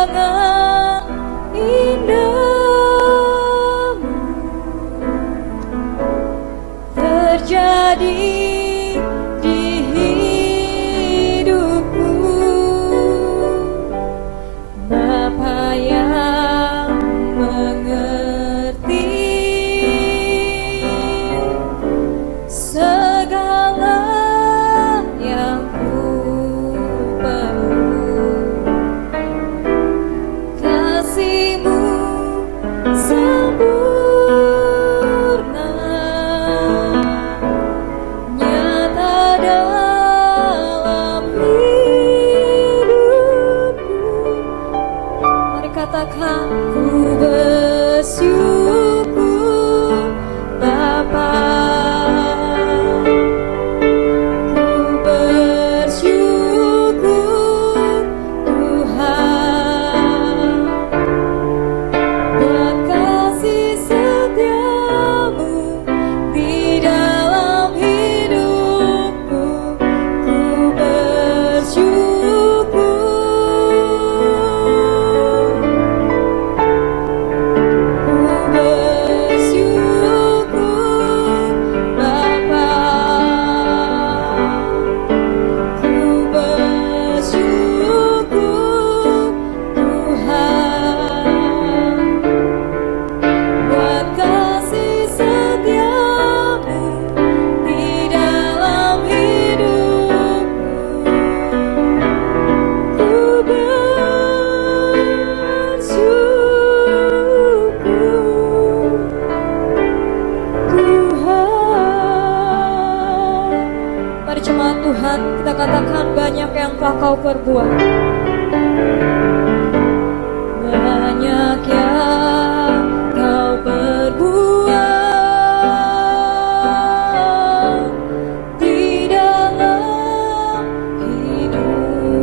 Rancangan indahmu terjadi di hidupku, Bapa yang mengerti segala yang ku perlu. Kasih-Mu sempurna, nyata dalam hidupku. Mari katakan, ku bersyukur Bapa, ku bersyukur Tuhan, buat kasih setiamu di dalam hidupku. Ku bersyukur Bapa, ku bersyukur Tuhan, buat kasih setiamu di dalam hidupku. Ku bersyukur Tuhan. Mari jemaat Tuhan, kita katakan, banyak yang telah Kau perbuat, banyak yang Kau perbuat di dalam hidupku.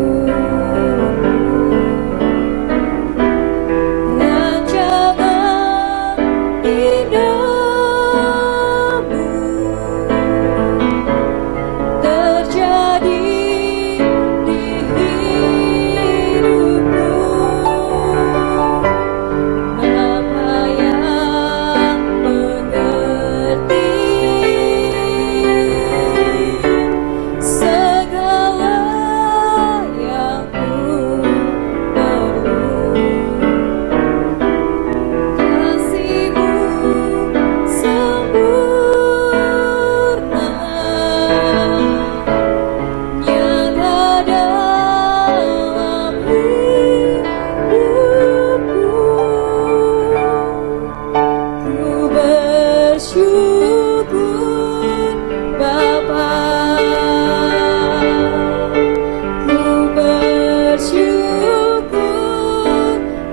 Rancangan indahmu terjadi di hidupku, Bapa yang mengerti segala yang ku perlu. Kasih-Mu sempurna, nyata dalam hidupku. Ku bersyukur Bapa, ku bersyukur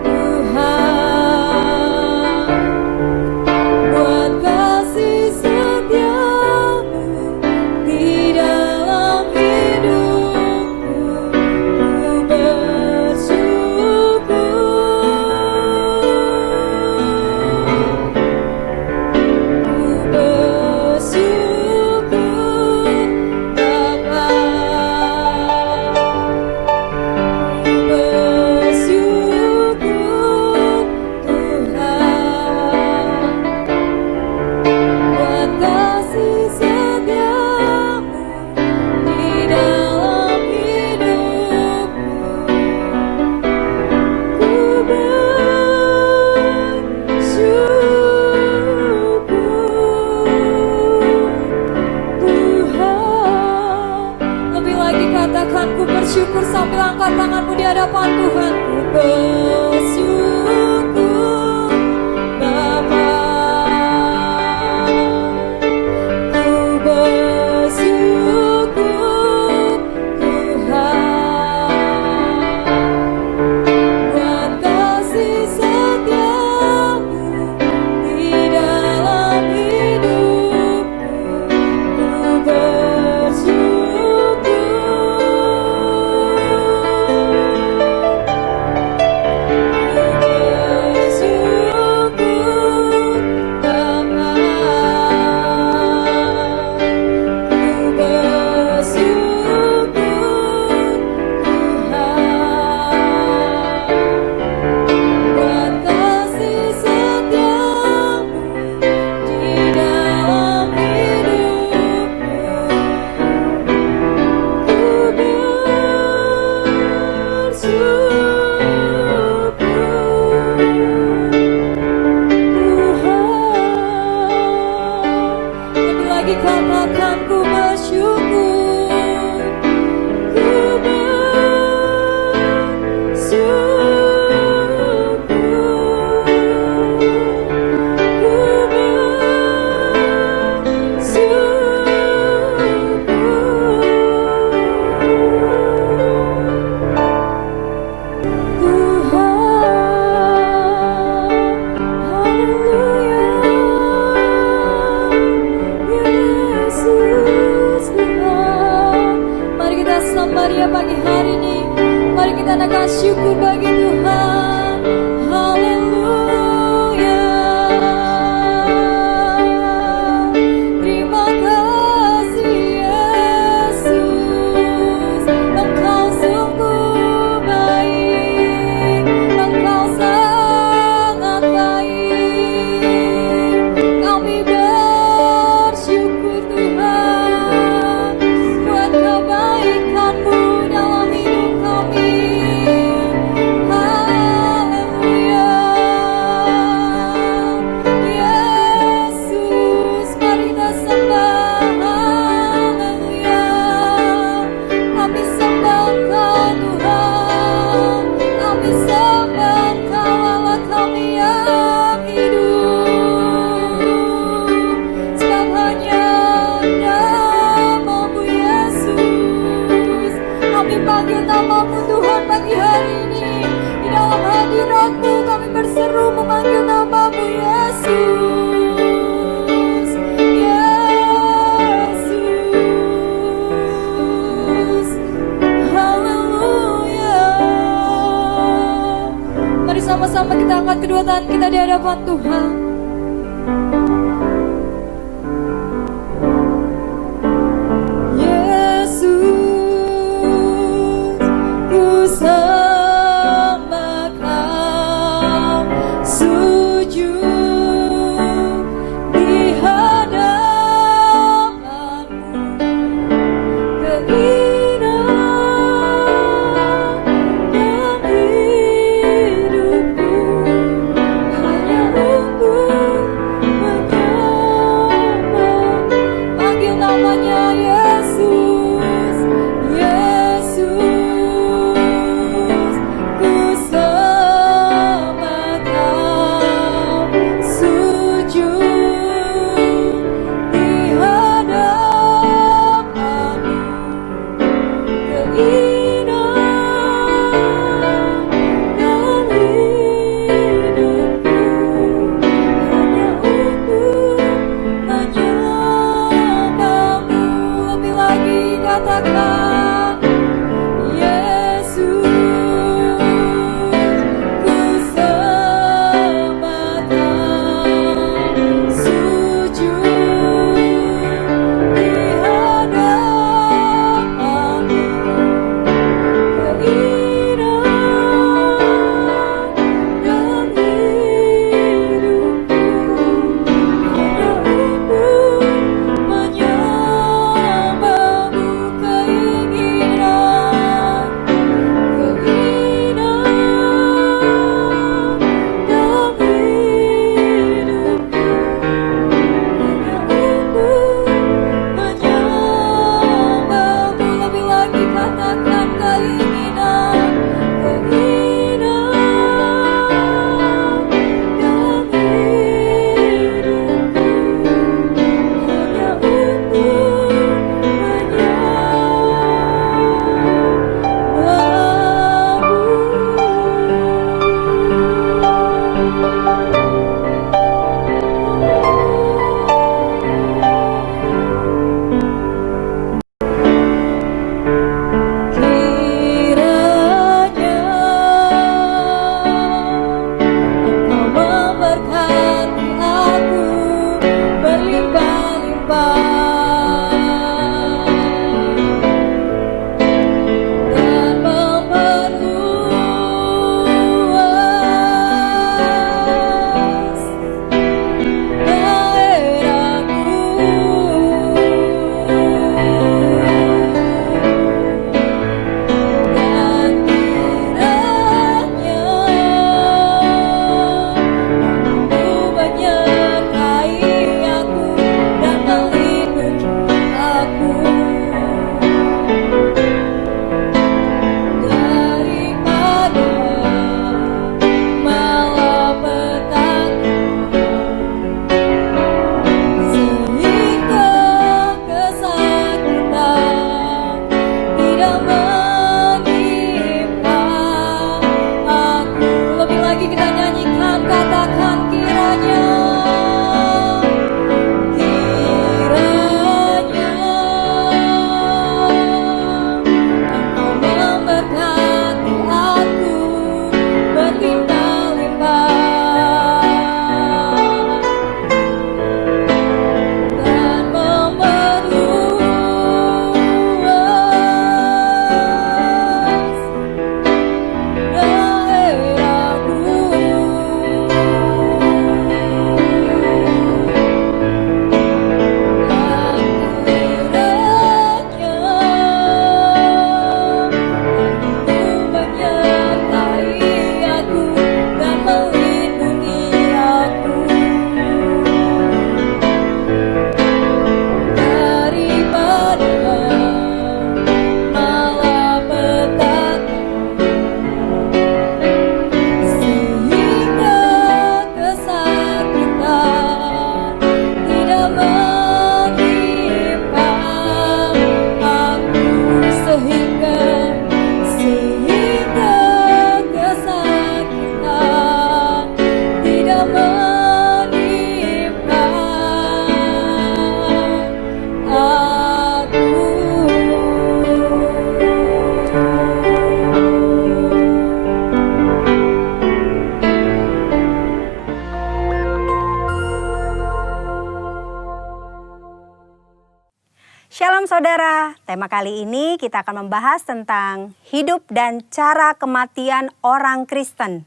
Tuhan, buat kasih setiamu di dalam hidupku. Ku bersyukur, ku bersyukur Bapa, ku bersyukur Tuhan, buat kasih setiamu di dalam hidupku. Ku bersyukur Tuhan. Lebih lagi katakan, ku bersyukur sambil angkat tanganmu di hadapan Tuhan. Ku bersyukur Bapa, ku bersyukur Tuhan, buat kasih setiamu di dalam hidupku. Ku bersyukur kita sembah Dia pagi hari ini. Mari kita naikkan syukur bagi Tuhan. Haleluya. Terima kasih Yesus, Engkau sungguh baik, Engkau sangat baik. Kami bersyukur Tuhan buat kebaikan-Mu dalam hidup kami. Haleluya. Yesus, mari kita sembah. Haleluya. Kami sembah Engkau Tuhan, kami sembah Engkau Allah kami yang hidup. Sebab hanya nama-Mu Yesus, kami panggil nama-Mu Tuhan pagi hari ini. Di dalam hadirat-Mu kami berseru memanggil nama-Mu Yesus. Yesus. Haleluya. Mari sama-sama kita angkat kedua tangan kita di hadapan Tuhan. Yesus, ku sembah Kau, sujud di hadapan-Mu. Keinginan dan hidupku hanya untuk menyembah. Panggil namanya Yesus. Yesus, ku sembah Kau, sujud di hadapan-Mu. Keinginan dan hidupku hanya untuk menyembah-Mu. Lebih lagi katakan, Yesus, ku sembah Kau, sujud di hadapan-Mu. Lebih lagi katakan keinginan dan hidupku hanya untuk menyembah-Mu. Saudara, tema kali ini kita akan membahas tentang hidup dan cara kematian orang Kristen.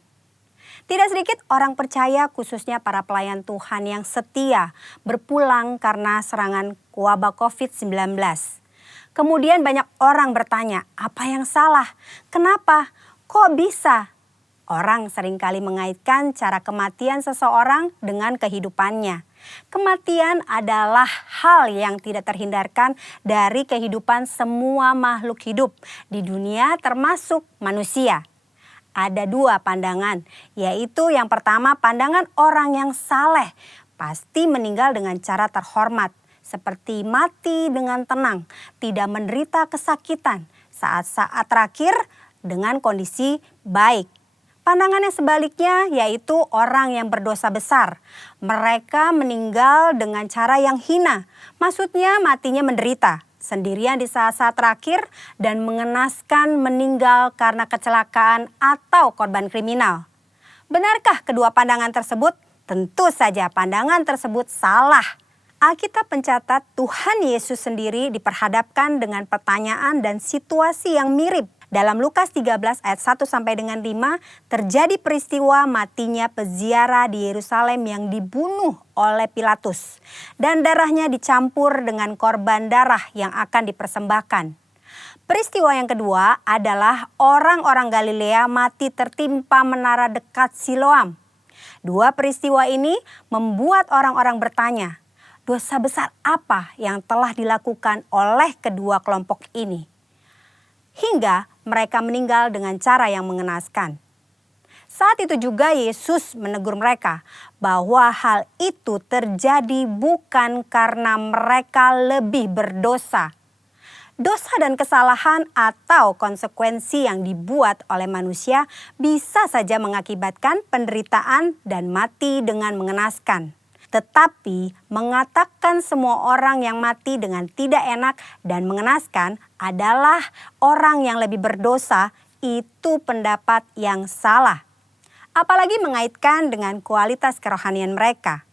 Tidak sedikit orang percaya, khususnya para pelayan Tuhan yang setia, berpulang karena serangan wabah COVID-19. Kemudian banyak orang bertanya, apa yang salah? Kenapa? Kok bisa? Orang seringkali mengaitkan cara kematian seseorang dengan kehidupannya. Kematian adalah hal yang tidak terhindarkan dari kehidupan semua makhluk hidup di dunia termasuk manusia. Ada dua pandangan, yaitu yang pertama pandangan orang yang saleh pasti meninggal dengan cara terhormat, seperti mati dengan tenang, tidak menderita kesakitan, saat-saat terakhir dengan kondisi baik. Pandangan yang sebaliknya yaitu orang yang berdosa besar. Mereka meninggal dengan cara yang hina, maksudnya matinya menderita sendirian di saat-saat terakhir dan mengenaskan meninggal karena kecelakaan atau korban kriminal. Benarkah kedua pandangan tersebut? Tentu saja pandangan tersebut salah. Alkitab mencatat Tuhan Yesus sendiri diperhadapkan dengan pertanyaan dan situasi yang mirip. Dalam Lukas 13 ayat 1 sampai dengan 5 terjadi peristiwa matinya peziarah di Yerusalem yang dibunuh oleh Pilatus dan darahnya dicampur dengan korban darah yang akan dipersembahkan. Peristiwa yang kedua adalah orang-orang Galilea mati tertimpa menara dekat Siloam. Dua peristiwa ini membuat orang-orang bertanya, dosa besar apa yang telah dilakukan oleh kedua kelompok ini? Hingga mereka meninggal dengan cara yang mengenaskan. Saat itu juga Yesus menegur mereka bahwa hal itu terjadi bukan karena mereka lebih berdosa. Dosa dan kesalahan atau konsekuensi yang dibuat oleh manusia bisa saja mengakibatkan penderitaan dan mati dengan mengenaskan. Tetapi mengatakan semua orang yang mati dengan tidak enak dan mengenaskan adalah orang yang lebih berdosa, itu pendapat yang salah. Apalagi mengaitkan dengan kualitas kerohanian mereka.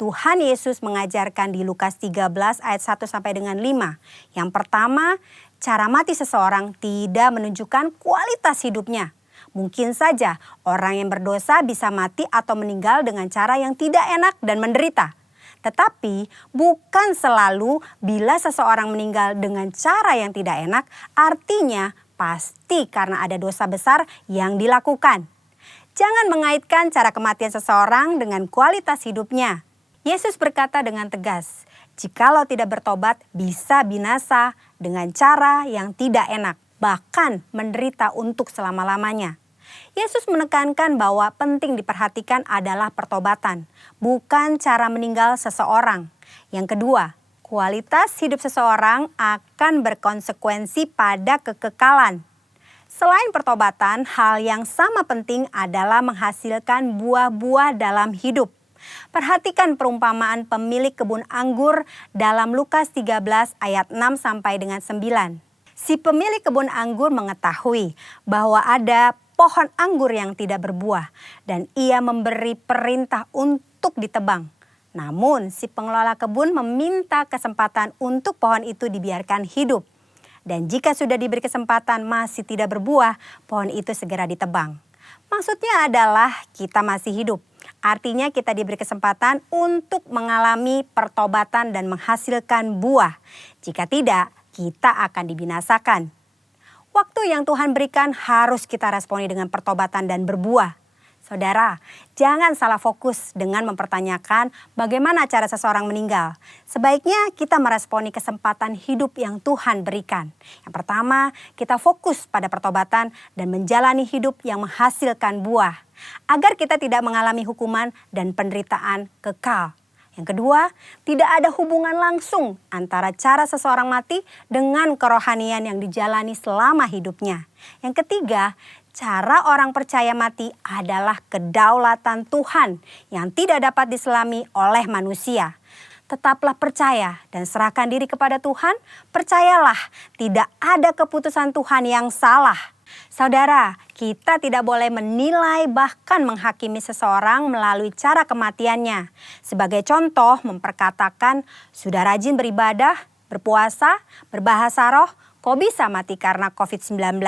Tuhan Yesus mengajarkan di Lukas 13 ayat 1 sampai dengan 5. Yang pertama, cara mati seseorang tidak menunjukkan kualitas hidupnya. Mungkin saja orang yang berdosa bisa mati atau meninggal dengan cara yang tidak enak dan menderita. Tetapi bukan selalu bila seseorang meninggal dengan cara yang tidak enak, artinya pasti karena ada dosa besar yang dilakukan. Jangan mengaitkan cara kematian seseorang dengan kualitas hidupnya. Yesus berkata dengan tegas, jikalau tidak bertobat bisa binasa dengan cara yang tidak enak, bahkan menderita untuk selama-lamanya. Yesus menekankan bahwa penting diperhatikan adalah pertobatan, bukan cara meninggal seseorang. Yang kedua, kualitas hidup seseorang akan berkonsekuensi pada kekekalan. Selain pertobatan, hal yang sama penting adalah menghasilkan buah-buah dalam hidup. Perhatikan perumpamaan pemilik kebun anggur dalam Lukas 13 ayat 6 sampai dengan 9. Si pemilik kebun anggur mengetahui bahwa ada pohon anggur yang tidak berbuah dan ia memberi perintah untuk ditebang. Namun si pengelola kebun meminta kesempatan untuk pohon itu dibiarkan hidup. Dan jika sudah diberi kesempatan masih tidak berbuah, pohon itu segera ditebang. Maksudnya adalah kita masih hidup. Artinya kita diberi kesempatan untuk mengalami pertobatan dan menghasilkan buah. Jika tidak, kita akan dibinasakan. Waktu yang Tuhan berikan harus kita responi dengan pertobatan dan berbuah. Saudara, jangan salah fokus dengan mempertanyakan bagaimana cara seseorang meninggal. Sebaiknya kita meresponi kesempatan hidup yang Tuhan berikan. Yang pertama, kita fokus pada pertobatan dan menjalani hidup yang menghasilkan buah. Agar kita tidak mengalami hukuman dan penderitaan kekal. Yang kedua, tidak ada hubungan langsung antara cara seseorang mati dengan kerohanian yang dijalani selama hidupnya. Yang ketiga, cara orang percaya mati adalah kedaulatan Tuhan yang tidak dapat diselami oleh manusia. Tetaplah percaya dan serahkan diri kepada Tuhan. Percayalah, tidak ada keputusan Tuhan yang salah. Saudara, kita tidak boleh menilai bahkan menghakimi seseorang melalui cara kematiannya. Sebagai contoh, memperkatakan sudah rajin beribadah berpuasa, berbahasa roh, kok bisa mati karena COVID-19?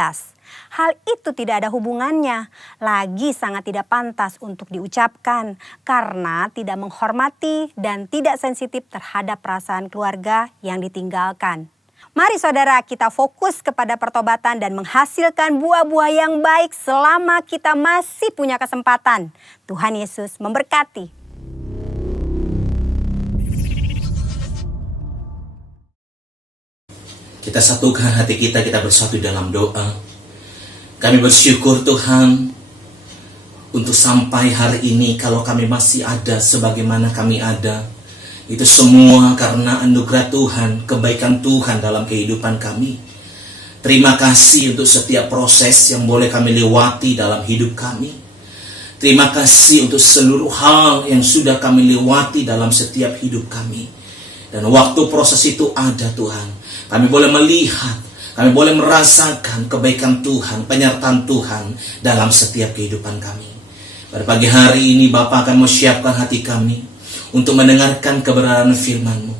Hal itu tidak ada hubungannya, lagi sangat tidak pantas untuk diucapkan karena tidak menghormati dan tidak sensitif terhadap perasaan keluarga yang ditinggalkan. Mari saudara, kita fokus kepada pertobatan dan menghasilkan buah-buah yang baik selama kita masih punya kesempatan. Tuhan Yesus memberkati. Kita satukan hati kita bersatu dalam doa. Kami bersyukur Tuhan untuk sampai hari ini kalau kami masih ada sebagaimana kami ada. Itu semua karena anugerah Tuhan, kebaikan Tuhan dalam kehidupan kami. Terima kasih untuk setiap proses yang boleh kami lewati dalam hidup kami. Terima kasih untuk seluruh hal yang sudah kami lewati dalam setiap hidup kami. Dan waktu proses itu ada Tuhan, kami boleh melihat, kami boleh merasakan kebaikan Tuhan, penyertaan Tuhan dalam setiap kehidupan kami. Pada pagi hari ini Bapa akan menyiapkan hati kami untuk mendengarkan kebenaran firman-Mu.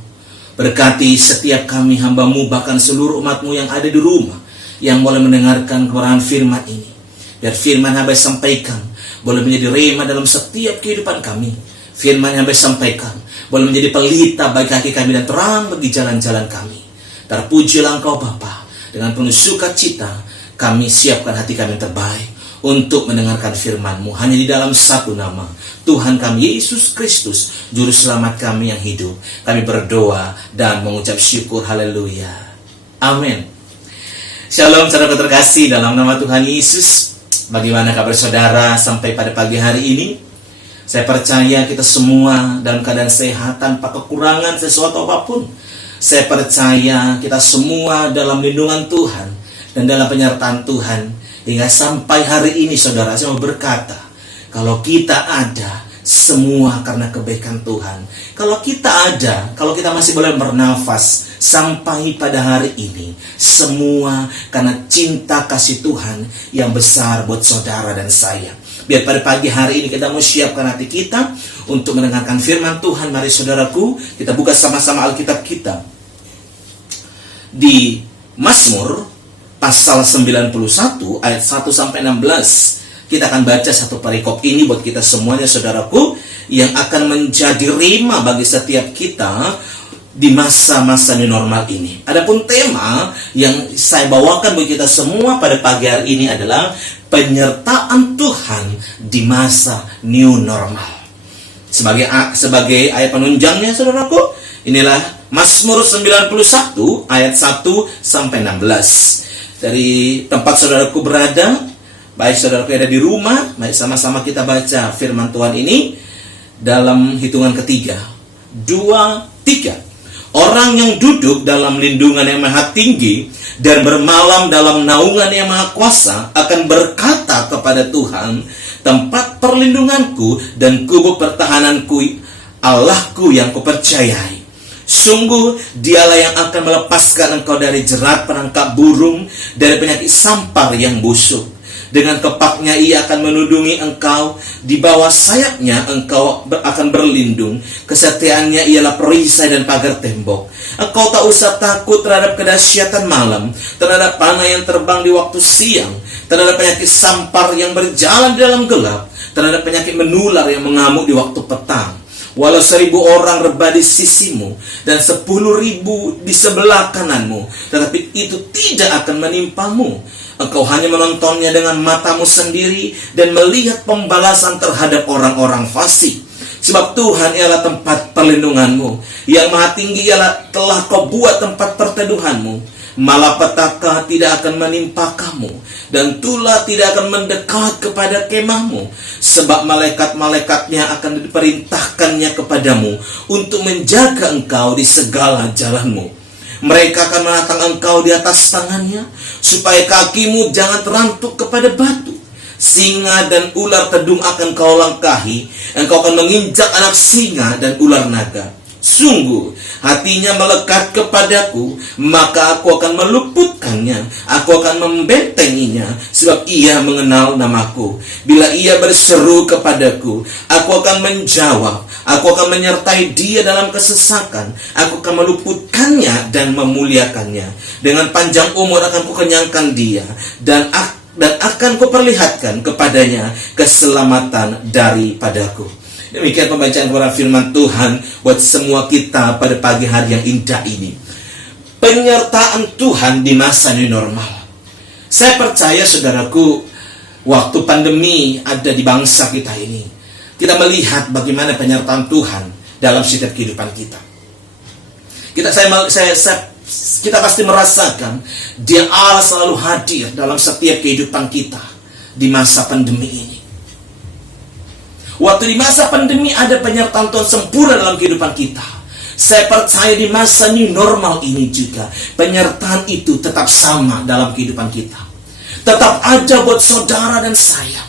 Berkati setiap kami hamba-Mu, bahkan seluruh umat-Mu yang ada di rumah, yang boleh mendengarkan kebenaran firman ini. Biar firman yang hamba sampaikan boleh menjadi rema dalam setiap kehidupan kami. Firman yang hamba sampaikan boleh menjadi pelita bagi kaki kami dan terang bagi jalan-jalan kami. Terpujilah Engkau Bapa. Dengan penuh sukacita kami siapkan hati kami yang terbaik untuk mendengarkan firman-Mu hanya di dalam satu nama, Tuhan kami Yesus Kristus, Juru Selamat kami yang hidup. Kami berdoa dan mengucap syukur. Haleluya. Amin. Shalom saudara terkasih dalam nama Tuhan Yesus. Bagaimana kabar saudara sampai pada pagi hari ini? Saya percaya kita semua dalam keadaan sehat tanpa kekurangan sesuatu apapun. Saya percaya kita semua dalam lindungan Tuhan dan dalam penyertaan Tuhan. Hingga sampai hari ini saudara, saya mau berkata, kalau kita ada, semua karena kebaikan Tuhan. Kalau kita ada, kalau kita masih boleh bernafas sampai pada hari ini, semua karena cinta kasih Tuhan yang besar buat saudara dan saya. Biar pada pagi hari ini kita mau siapkan hati kita untuk mendengarkan firman Tuhan. Mari saudaraku, kita buka sama-sama Alkitab kita di Mazmur pasal 91 ayat 1 sampai 16. Kita akan baca satu perikop ini buat kita semuanya saudaraku, yang akan menjadi rema bagi setiap kita di masa-masa new normal ini. Adapun tema yang saya bawakan bagi kita semua pada pagi hari ini adalah penyertaan Tuhan di masa new normal. Sebagai ayat penunjangnya saudaraku, inilah Mazmur 91 ayat 1 sampai 16. Dari tempat saudaraku berada, baik saudaraku ada di rumah, mari sama-sama kita baca firman Tuhan ini dalam hitungan ketiga. 2, 3. Orang yang duduk dalam lindungan yang maha tinggi dan bermalam dalam naungan yang maha kuasa akan berkata kepada Tuhan, tempat perlindunganku dan kubu pertahananku, Allahku yang kupercayai. Sungguh dialah yang akan melepaskan engkau dari jerat perangkap burung, dari penyakit sampar yang busuk. Dengan kepaknya ia akan menudungi engkau, di bawah sayapnya engkau akan berlindung. Kesetiaannya ialah perisai dan pagar tembok. Engkau tak usah takut terhadap kedahsyatan malam, terhadap panah yang terbang di waktu siang, terhadap penyakit sampar yang berjalan di dalam gelap, terhadap penyakit menular yang mengamuk di waktu petang. Walau 1000 orang rebah di sisimu dan 10.000 di sebelah kananmu, tetapi itu tidak akan menimpamu. Engkau hanya menontonnya dengan matamu sendiri dan melihat pembalasan terhadap orang-orang fasik. Sebab Tuhan ialah tempat perlindunganmu, yang maha tinggi ialah telah kau buat tempat perteduhanmu. Malapetaka tidak akan menimpa kamu, dan tulah tidak akan mendekat kepada kemahmu. Sebab malaikat-malaikatnya akan diperintahkannya kepadamu untuk menjaga engkau di segala jalanmu. Mereka akan menatang engkau di atas tangannya, supaya kakimu jangan terantuk kepada batu. Singa dan ular tedung akan kau langkahi, engkau akan menginjak anak singa dan ular naga. Sungguh hatinya melekat kepadaku, maka aku akan meluputkannya, aku akan membentenginya, sebab ia mengenal namaku. Bila ia berseru kepadaku, aku akan menjawab, Aku akan menyertai dia dalam kesesakan. Aku akan meluputkannya dan memuliakannya. Dengan panjang umur akan kukenyangkan dia, dan akan kuperlihatkan kepadanya keselamatan daripadaku. Demikian pembacaan Quran firman Tuhan buat semua kita pada pagi hari yang indah ini. Penyertaan Tuhan di masa new normal. Saya percaya saudaraku, waktu pandemi ada di bangsa kita ini, kita melihat bagaimana penyertaan Tuhan dalam setiap kehidupan kita. Kita pasti merasakan Dia Allah selalu hadir dalam setiap kehidupan kita di masa pandemi ini. Waktu di masa pandemi ada penyertaan Tuhan sempurna dalam kehidupan kita. Saya percaya di masa new normal ini juga penyertaan itu tetap sama dalam kehidupan kita. Tetap ada buat saudara dan saya.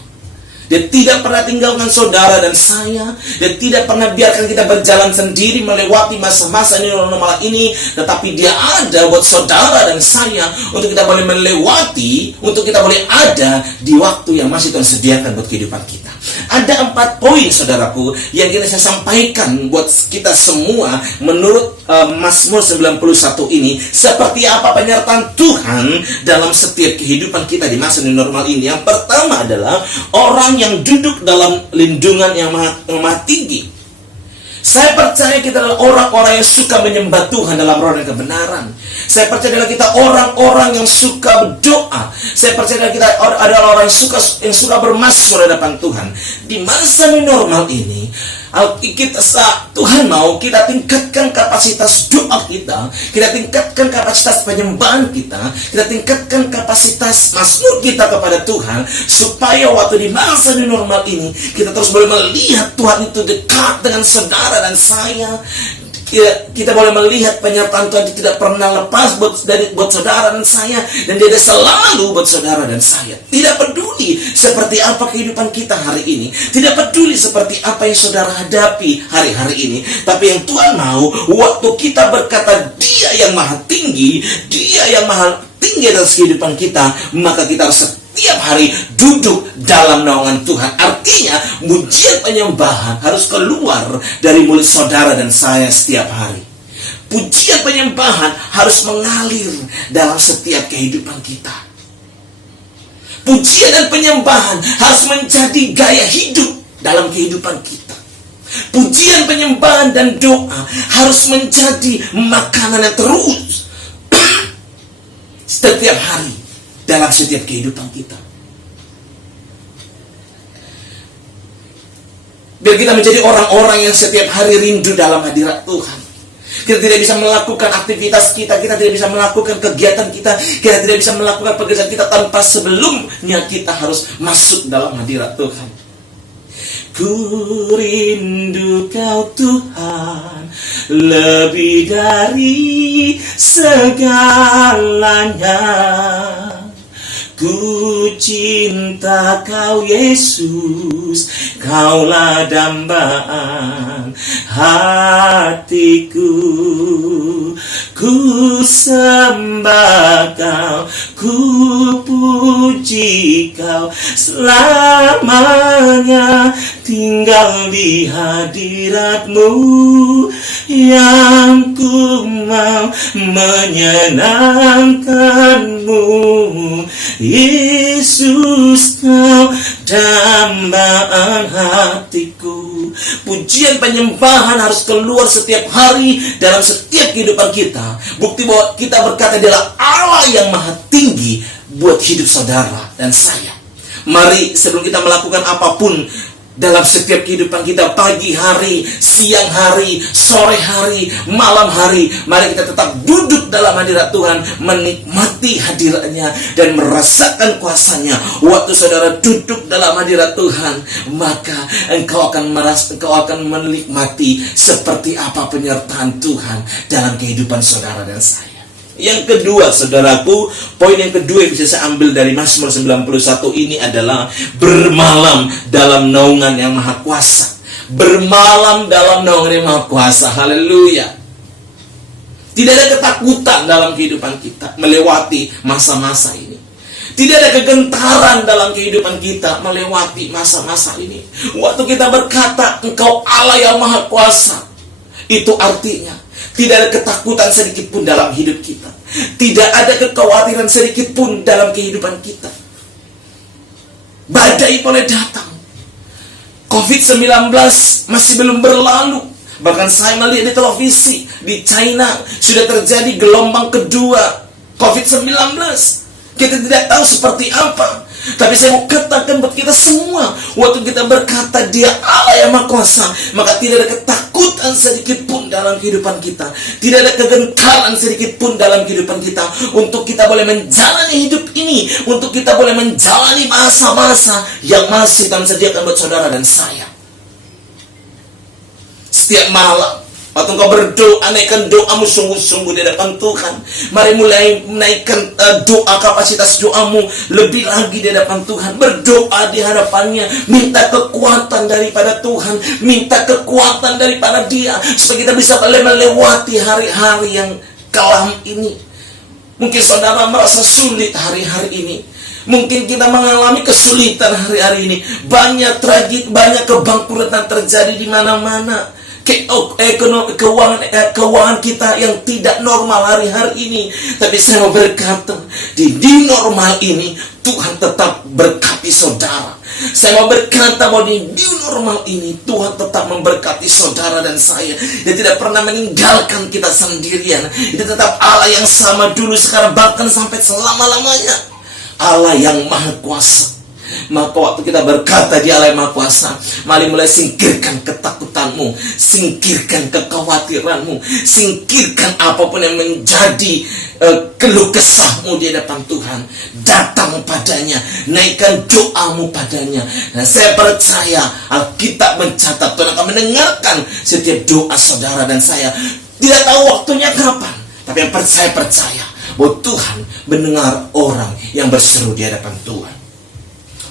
Dia tidak pernah tinggalkan saudara dan saya. Dia tidak pernah biarkan kita berjalan sendiri melewati masa-masa new normal ini. Tetapi dia ada buat saudara dan saya untuk kita boleh melewati, untuk kita boleh ada di waktu yang masih Tuhan sediakan buat kehidupan kita. Ada 4 poin saudaraku yang kita saya sampaikan buat kita semua menurut Mazmur 91 ini. Seperti apa penyertaan Tuhan dalam setiap kehidupan kita di masa new normal ini. Yang pertama adalah orang yang duduk dalam lindungan yang maha tinggi. Saya percaya kita adalah orang-orang yang suka menyembah Tuhan dalam roh dan kebenaran. Saya percaya adalah kita orang-orang yang suka berdoa. Saya percaya kita adalah orang yang suka bermasmur di hadapan Tuhan. Di masa new normal ini, Tuhan mau kita tingkatkan kapasitas doa kita tingkatkan kapasitas penyembahan kita tingkatkan kapasitas mazmur kita kepada Tuhan, supaya waktu di masa new normal ini kita terus boleh melihat Tuhan itu dekat dengan saudara dan saya. Kita boleh melihat penyertaan Tuhan tidak pernah lepas buat saudara dan saya, dan Dia ada selalu buat saudara dan saya. Tidak peduli seperti apa kehidupan kita hari ini, tidak peduli seperti apa yang saudara hadapi hari-hari ini, tapi yang Tuhan mau waktu kita berkata Dia yang maha tinggi, Dia yang maha tinggi atas kehidupan kita, maka kita harus setiap hari duduk dalam naungan Tuhan. Artinya pujian penyembahan harus keluar dari mulut saudara dan saya setiap hari. Pujian penyembahan harus mengalir dalam setiap kehidupan kita. Pujian dan penyembahan harus menjadi gaya hidup dalam kehidupan kita. Pujian, penyembahan, dan doa harus menjadi makanan yang terus setiap hari dalam setiap kehidupan kita. Biar kita menjadi orang-orang yang setiap hari rindu dalam hadirat Tuhan. Kita tidak bisa melakukan aktivitas kita tidak bisa melakukan kegiatan kita tidak bisa melakukan pekerjaan kita tanpa sebelumnya kita harus masuk dalam hadirat Tuhan. Ku rindu Kau Tuhan lebih dari segalanya. Ku cinta Kau Yesus, Kaulah dambaan hatiku. Ku sembah Kau, ku puji Kau selamanya. Tinggal di hadirat-Mu yang ku mau menyenangkan-Mu. Yesus, Kau dambaan hatiku. Pujian penyembahan harus keluar setiap hari dalam setiap kehidupan kita. Bukti bahwa kita berkata adalah Allah yang maha tinggi buat hidup saudara dan saya. Mari sebelum kita melakukan apapun dalam setiap kehidupan kita, pagi hari, siang hari, sore hari, malam hari, mari kita tetap duduk dalam hadirat Tuhan, menikmati hadiratnya dan merasakan kuasanya. Waktu saudara duduk dalam hadirat Tuhan, maka engkau akan menikmati seperti apa penyertaan Tuhan dalam kehidupan saudara dan saya. Yang kedua, saudaraku, poin yang kedua yang bisa saya ambil dari Mazmur 91 ini adalah bermalam dalam naungan yang maha kuasa. Bermalam dalam naungan yang maha kuasa. Haleluya. Tidak ada ketakutan dalam kehidupan kita melewati masa-masa ini. Tidak ada kegentaran dalam kehidupan kita melewati masa-masa ini. Waktu kita berkata, Engkau Allah yang Maha Kuasa, itu artinya tidak ada ketakutan sedikit pun dalam hidup kita. Tidak ada kekhawatiran sedikit pun dalam kehidupan kita. Badai boleh datang, COVID-19 masih belum berlalu. Bahkan saya melihat di televisi, di China sudah terjadi gelombang kedua COVID-19. Kita tidak tahu seperti apa. Tapi saya mau katakan buat kita semua, waktu kita berkata Dia Allah yang Maha Kuasa, maka tidak ada ketakutan sedikit pun dalam kehidupan kita. Tidak ada kegentaran sedikit pun dalam kehidupan kita. Untuk kita boleh menjalani hidup ini, untuk kita boleh menjalani masa-masa yang masih Tuhan sediakan buat saudara dan saya. Setiap malam waktu engkau berdoa, naikkan doamu sungguh-sungguh di hadapan Tuhan. Mari mulai menaikkan doa, kapasitas doamu lebih lagi di hadapan Tuhan. Berdoa di hadapannya, minta kekuatan daripada Tuhan, minta kekuatan daripada Dia, supaya kita bisa melewati hari-hari yang kelam ini. Mungkin saudara merasa sulit hari-hari ini. Mungkin kita mengalami kesulitan hari-hari ini. Banyak tragedi, banyak kebangkrutan terjadi di mana-mana. Keuangan kita yang tidak normal hari-hari ini. Tapi saya mau berkata, di new normal ini Tuhan tetap berkati saudara. Saya mau berkata bahwa di new normal ini Tuhan tetap memberkati saudara dan saya. Dia tidak pernah meninggalkan kita sendirian. Dia tetap Allah yang sama dulu, sekarang, bahkan sampai selama-lamanya. Allah yang Maha Kuasa. Maka waktu kita berkata Dia Allah yang Maha Kuasa, mari mulai singkirkan ketakutanmu, singkirkan kekhawatiranmu, singkirkan apapun yang menjadi keluh kesahmu di hadapan Tuhan. Datang padanya, naikkan doamu padanya. Dan saya percaya Alkitab mencatat Tuhan akan mendengarkan setiap doa saudara dan saya. Tidak tahu waktunya kapan, tapi yang percaya bahwa Tuhan mendengar orang yang berseru di hadapan Tuhan.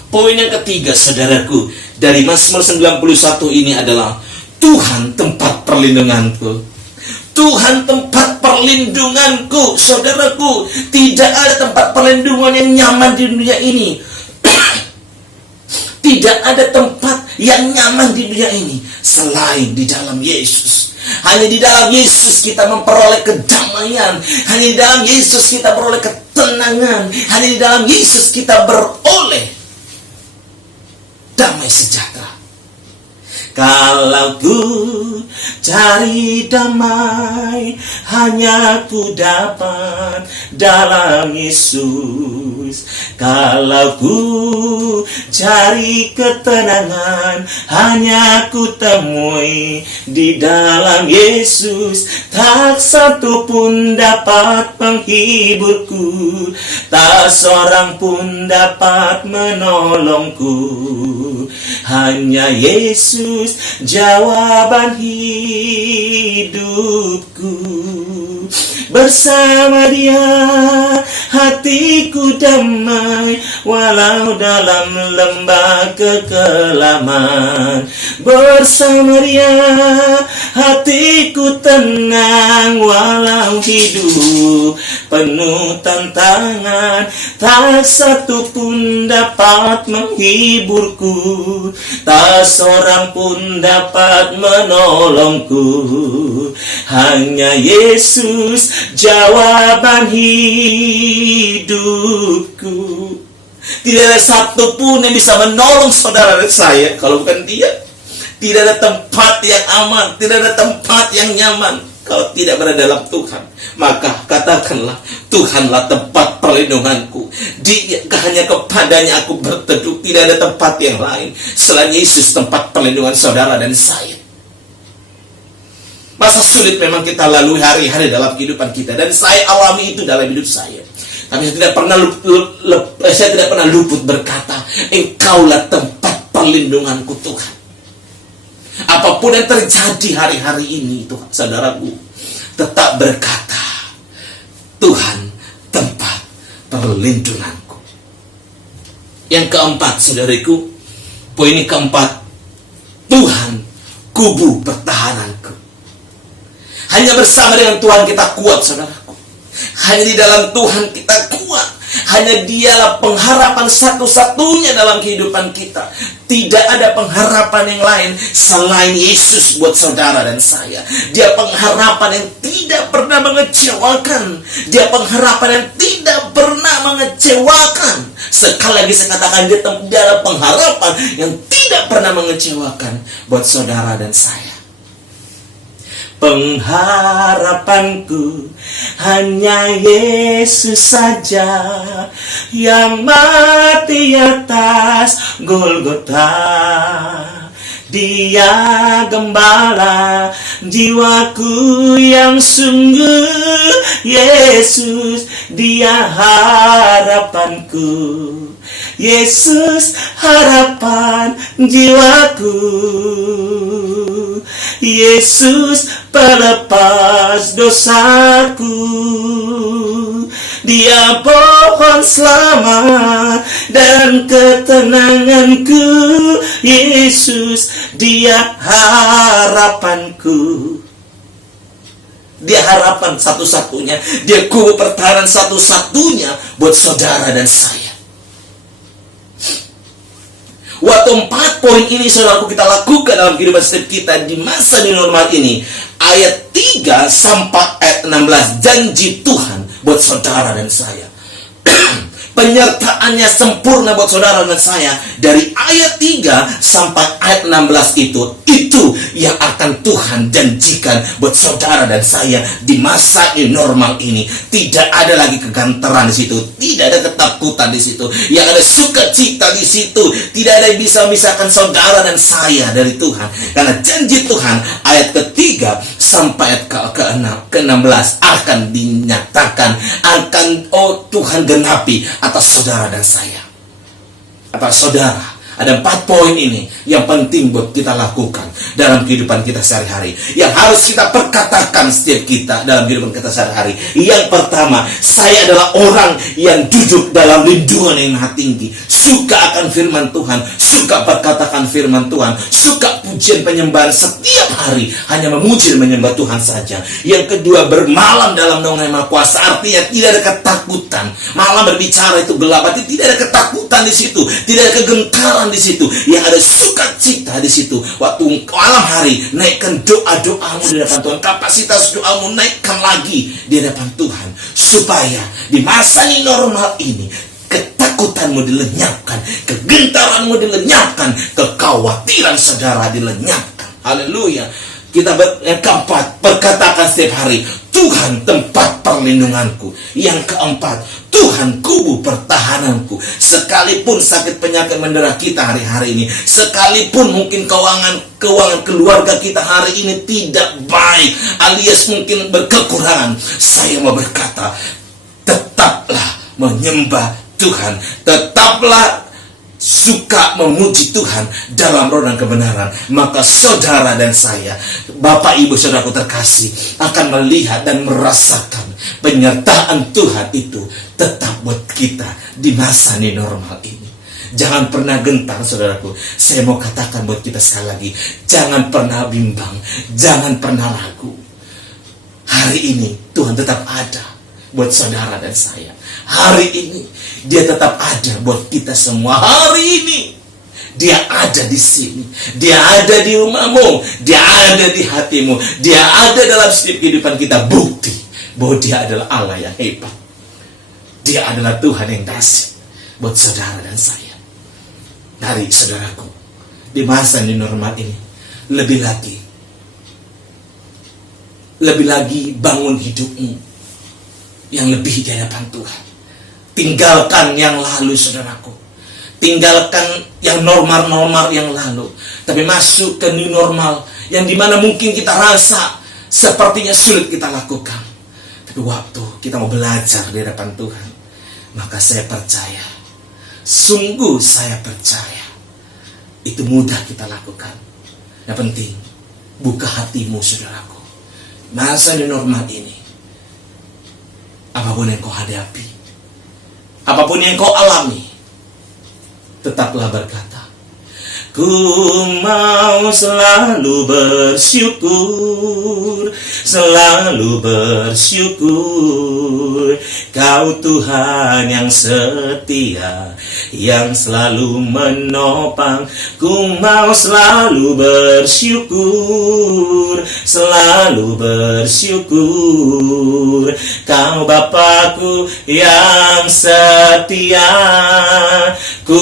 Poin yang ketiga, saudaraku, dari Mazmur 91 ini adalah Tuhan tempat perlindunganku. Tuhan tempat perlindunganku, saudaraku. Tidak ada tempat perlindungan yang nyaman di dunia ini. Tidak ada tempat yang nyaman di dunia ini selain di dalam Yesus. Hanya di dalam Yesus kita memperoleh kedamaian. Hanya di dalam Yesus kita beroleh ketenangan. Hanya di dalam Yesus kita beroleh damai sejahtera. Kalau ku cari damai, hanya ku dapat dalam Yesus. Kalau ku cari ketenangan, hanya ku temui di dalam Yesus. Tak satu pun dapat menghiburku, tak seorang pun dapat menolongku. Hanya Yesus jawaban hidupku. Bersama Dia hatiku damai, walau dalam lembah kekelaman. Bersama Dia hatiku tenang, walau hidup penuh tantangan. Tak satu pun dapat menghiburku, tak seorang pun dapat menolongku. Hanya Yesus jawaban hidupku. Tidak ada satu pun yang bisa menolong saudara dan saya kalau bukan Dia. Tidak ada tempat yang aman, tidak ada tempat yang nyaman kalau tidak berada dalam Tuhan. Maka katakanlah, Tuhanlah tempat perlindunganku. Dia hanya kepadanya aku berteduh. Tidak ada tempat yang lain selain Yesus tempat perlindungan saudara dan saya. Masa sulit memang kita lalui hari-hari dalam kehidupan kita, dan saya alami itu dalam hidup saya. Tapi saya tidak pernah luput berkata, Engkaulah tempat perlindunganku Tuhan. Apapun yang terjadi hari-hari ini, Tuhan, saudaraku, tetap berkata, Tuhan tempat perlindunganku. Yang keempat, saudariku, poin keempat, Tuhan kubu pertahananku. Hanya bersama dengan Tuhan kita kuat, saudaraku. Hanya di dalam Tuhan kita kuat. Hanya Dialah pengharapan satu-satunya dalam kehidupan kita. Tidak ada pengharapan yang lain selain Yesus buat saudara dan saya. Dia pengharapan yang tidak pernah mengecewakan. Dia pengharapan yang tidak pernah mengecewakan. Sekali lagi saya katakan, dia adalah pengharapan yang tidak pernah mengecewakan buat saudara dan saya. Pengharapanku hanya Yesus saja, yang mati atas Golgota. Dia gembala jiwaku yang sungguh. Yesus, Dia harapanku. Yesus, harapan jiwaku. Yesus, pelepas dosaku. Dia pohon selamat dan ketenanganku. Yesus, Dia harapanku. Dia harapan satu-satunya. Dia kubu pertahanan satu-satunya buat saudara dan saya. Waktu 4 poin ini saudaraku kita lakukan dalam kehidupan setiap kita di masa new normal ini. Ayat 3 sampai ayat 16, janji Tuhan buat saudara dan saya. Penyertaannya sempurna buat saudara dan saya. Dari ayat 3 sampai ayat 16 itu yang akan Tuhan janjikan buat saudara dan saya di masa new normal ini. Tidak ada lagi kegantaran di situ, tidak ada ketakutan di situ, yang ada sukacita di situ. Tidak ada yang bisa memisahkan saudara dan saya dari Tuhan. Karena janji Tuhan ayat ketiga sampai ayat ke-16 akan dinyatakan, akan Tuhan genapi atas saudara dan saya. Atas saudara. Ada 4 poin ini yang penting buat kita lakukan dalam kehidupan kita sehari-hari, yang harus kita perkatakan setiap kita dalam kehidupan kita sehari-hari. Yang pertama, saya adalah orang yang duduk dalam lindungan yang maha tinggi, suka akan firman Tuhan, suka perkatakan firman Tuhan, suka pujian penyembahan setiap hari, hanya memuji dan menyembah Tuhan saja. Yang kedua, bermalam dalam naungan yang maha kuasa, artinya tidak ada ketakutan. Malam berbicara itu gelap, artinya tidak ada ketakutan di situ, tidak ada kegentaran di situ, yang ada sukacita di situ. Waktu malam hari, naikkan doa-doamu di hadapan Tuhan, kapasitas doamu naikkan lagi di hadapan Tuhan, supaya di masa yang normal ini ketakutanmu dilenyapkan, kegentaranmu dilenyapkan, kekhawatiran saudara dilenyapkan. Haleluya. Kita yang keempat, perkatakan setiap hari, Tuhan tempat perlindunganku. Yang keempat, Tuhan kubu pertahananku. Sekalipun sakit penyakit mendera kita hari-hari ini, sekalipun mungkin keuangan keluarga kita hari ini tidak baik, alias mungkin berkekurangan, saya mau berkata, tetaplah menyembah Tuhan, tetaplah suka memuji Tuhan dalam roh dan kebenaran. Maka saudara dan saya, Bapak Ibu saudaraku terkasih, akan melihat dan merasakan penyertaan Tuhan itu tetap buat kita di masa ini normal ini. Jangan pernah gentar saudaraku. Saya mau katakan buat kita sekali lagi, jangan pernah bimbang, jangan pernah ragu. Hari ini Tuhan tetap ada buat saudara dan saya. Hari ini Dia tetap ada buat kita semua. Hari ini Dia ada di sini. Dia ada di rumahmu, Dia ada di hatimu, Dia ada dalam setiap kehidupan kita. Bukti bahwa Dia adalah Allah yang hebat. Dia adalah Tuhan yang dahsyat buat saudara dan saya. Dari saudaraku, di masa new normal ini, lebih lagi bangun hidupmu yang lebih di hadapan Tuhan. Tinggalkan yang lalu saudaraku, tinggalkan yang normal-normal yang lalu, tapi masuk ke new normal yang dimana mungkin kita rasa sepertinya sulit kita lakukan. Tapi waktu kita mau belajar di hadapan Tuhan, maka saya percaya, sungguh saya percaya, itu mudah kita lakukan. Yang penting, buka hatimu saudaraku. Masa new normal ini, apapun yang kau hadapi, apapun yang kau alami, tetaplah berkata, Ku mau selalu bersyukur, selalu bersyukur. Kau Tuhan yang setia, yang selalu menopang. Ku mau selalu bersyukur, selalu bersyukur. Kau Bapakku yang setia. Ku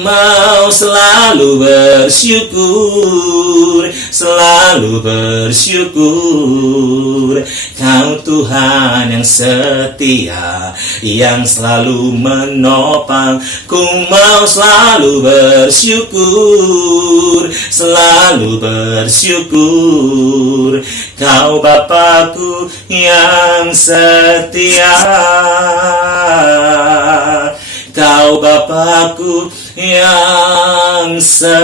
mau selalu bersyukur, selalu bersyukur. Kau Tuhan yang setia, yang selalu menopang. Ku mau selalu bersyukur, selalu bersyukur. Kau Bapakku yang setia, Kau Bapakku yang setia.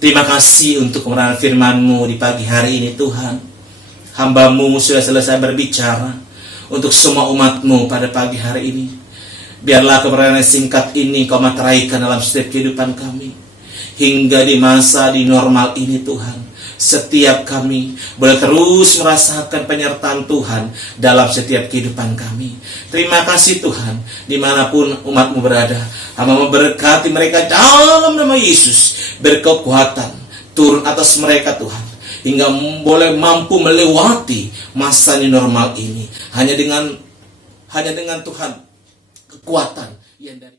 Terima kasih untuk kebenaran firman-Mu di pagi hari ini Tuhan. Hamba-Mu sudah selesai berbicara untuk semua umat-Mu pada pagi hari ini. Biarlah kebenaran singkat ini Kau materaikan dalam setiap kehidupan kami. Hingga di masa di normal ini Tuhan, setiap kami boleh terus merasakan penyertaan Tuhan dalam setiap kehidupan kami. Terima kasih Tuhan, dimanapun umat-Mu berada. Hamba memberkati mereka dalam nama Yesus. Berkekuatan turun atas mereka Tuhan, hingga boleh mampu melewati masa new normal ini. Hanya dengan Tuhan, kekuatan yang dari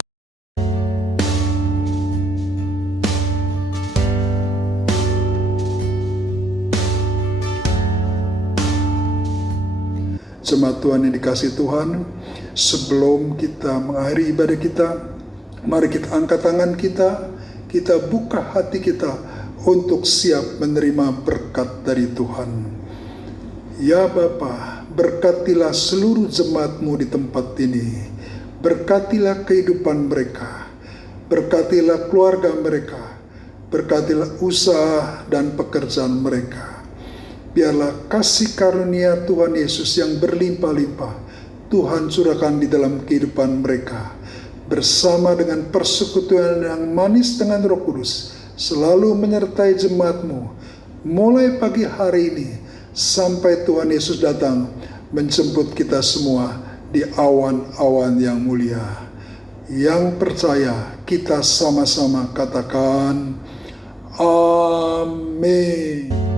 Jemaat Tuhan yang dikasihi Tuhan, sebelum kita mengakhiri ibadah kita, mari kita angkat tangan kita buka hati kita untuk siap menerima berkat dari Tuhan. Ya Bapa, berkatilah seluruh jemaat-Mu di tempat ini. Berkatilah kehidupan mereka, berkatilah keluarga mereka, berkatilah usaha dan pekerjaan mereka. Biarlah kasih karunia Tuhan Yesus yang berlimpah-limpah Tuhan curahkan di dalam kehidupan mereka, bersama dengan persekutuan yang manis dengan Roh Kudus, selalu menyertai jemaat-Mu mulai pagi hari ini sampai Tuhan Yesus datang menjemput kita semua di awan-awan yang mulia. Yang percaya, kita sama-sama katakan amin.